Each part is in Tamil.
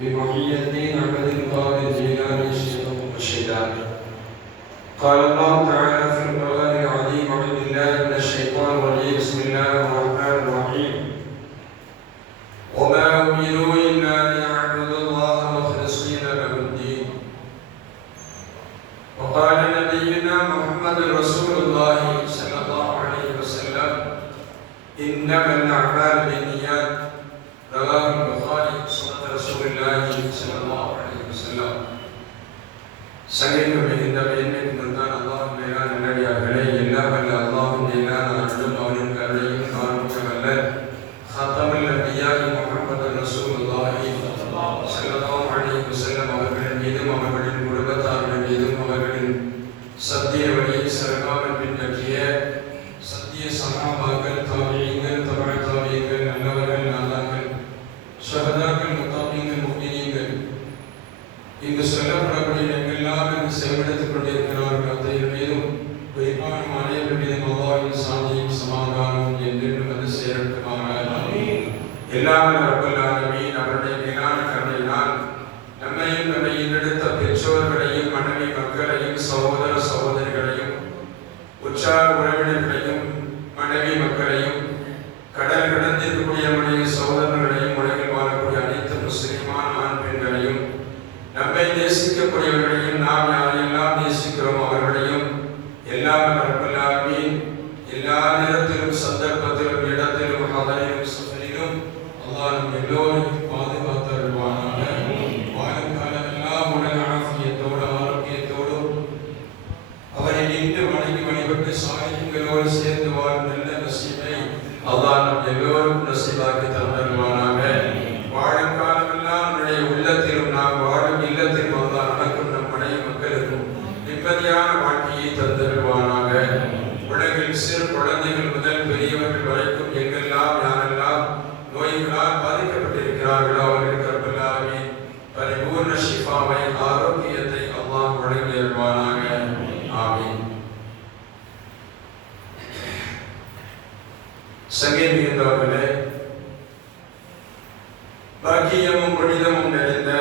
بمحيي الدين عبد القادر الجيلاني مرشدا قال الله تعالى في القرآن العظيم أعوذ بالله من الشيطان الرجيم. بسم الله الرحمن الرحيم. وما أمروا إلا ليعبدوا الله مخلصين له الدين. وقال نبينا محمد رسول الله صلى الله عليه وسلم إنما الأعمال بالنيات seven இங்கு சொல்லப்படக்கூடிய எங்கெல்லாம் இங்கு செலவழித்துக் கொண்டிருக்கிறார்கள் அத்தகைய மீதும் குறிப்பான அனைவர்கள் மீதும் அல்லாஹின் சாந்தியும் சமாதானமும் என்றென்றும் வந்து சேரட்டுமாக எல்லாம் அல்லாஹ் நம் எல்லோருக்கும் நசீபாக்கி தந்தருவானாக சங்கே பாக்கியமும் புனிதமும் நிறைந்த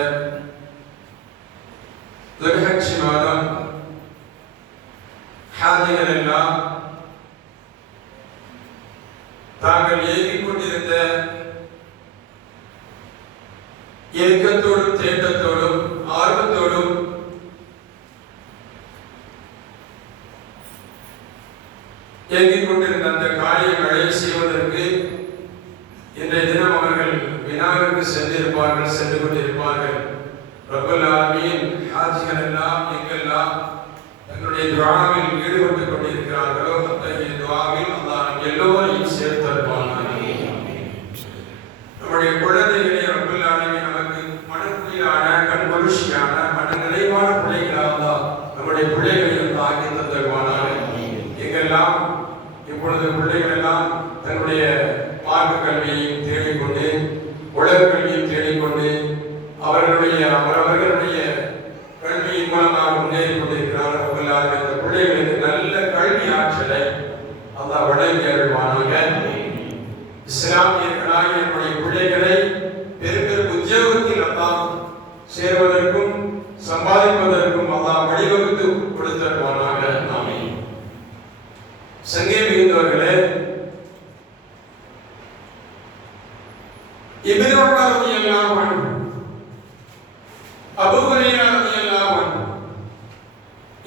துர்கட்சி மாதம் ஹாதிகள் எல்லாம் தாங்கள் ஏங்கிக் கொண்டிருந்த ஏக்கத்தோடும் தேட்டத்தோடும் ஆர்வத்தோடும் இயங்கிக் கொண்டிருந்த வினாவிற்கு சென்றிருப்பார்கள் சென்று கொண்டிருப்பார்கள். ரப்பல் ஆலமீன் எல்லாம் எங்கெல்லாம் தங்களுடைய துவாவில் ஈடுபட்டுக் கொண்டிருக்கிறார்களோ அத்தகைய துவாவில் அல்லாஹ் எல்லோரையும் சேர்த்து நம்முடைய குழந்தைகளை ரப்பல் நமக்கு மனக்குளிரான கண் மகிழ்ச்சியான மன நிறைவான பிள்ளைகளாக நம்முடைய பிள்ளைகளையும் ஆக்கி தந்தருவானாக எங்கெல்லாம் இப்பொழுது பிள்ளைகள் எல்லாம் தன்னுடைய மார்க்க கல்வியையும் அல்லாஹ் வழங்கி இஸ்லாமியர்களாக என்னுடைய பிள்ளைகளை பெரும் பெரும் உத்தியோகத்தில் அல்லாம் சேர்வதற்கும் சம்பாதிப்பதற்கும் அல்லாஹ் வழிவகுத்து கொடுத்தருவானாக. ஆமீன். சங்கே மிகுந்தவர்களே இப்னு எல்லாம் ரலியல்லாஹு அன்ஹு அபூ ஹுரைரா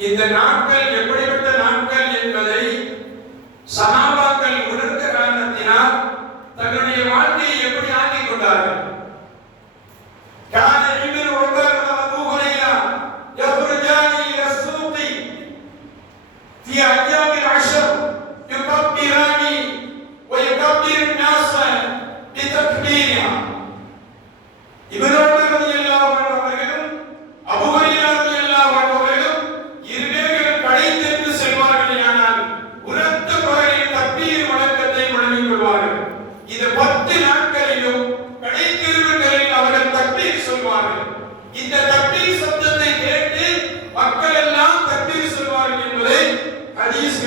இந்த நாட்கள் எப்படி Sama At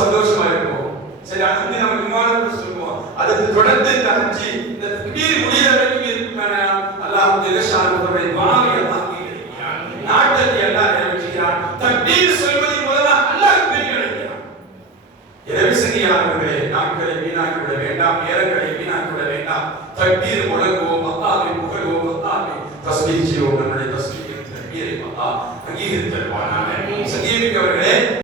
சந்தோஷமா இருக்கும் சரி அடுத்து நம்ம விமானத்தை சொல்லுவோம். அதுக்கு தொடர்ந்து இந்த அஞ்சு இந்த திடீர் கடைசியானவர்களே நாட்களை வீணாக்கிவிட வேண்டாம் நேரங்களை வீணாக்கிவிட வேண்டாம். தண்ணீர் முழங்குவோம்.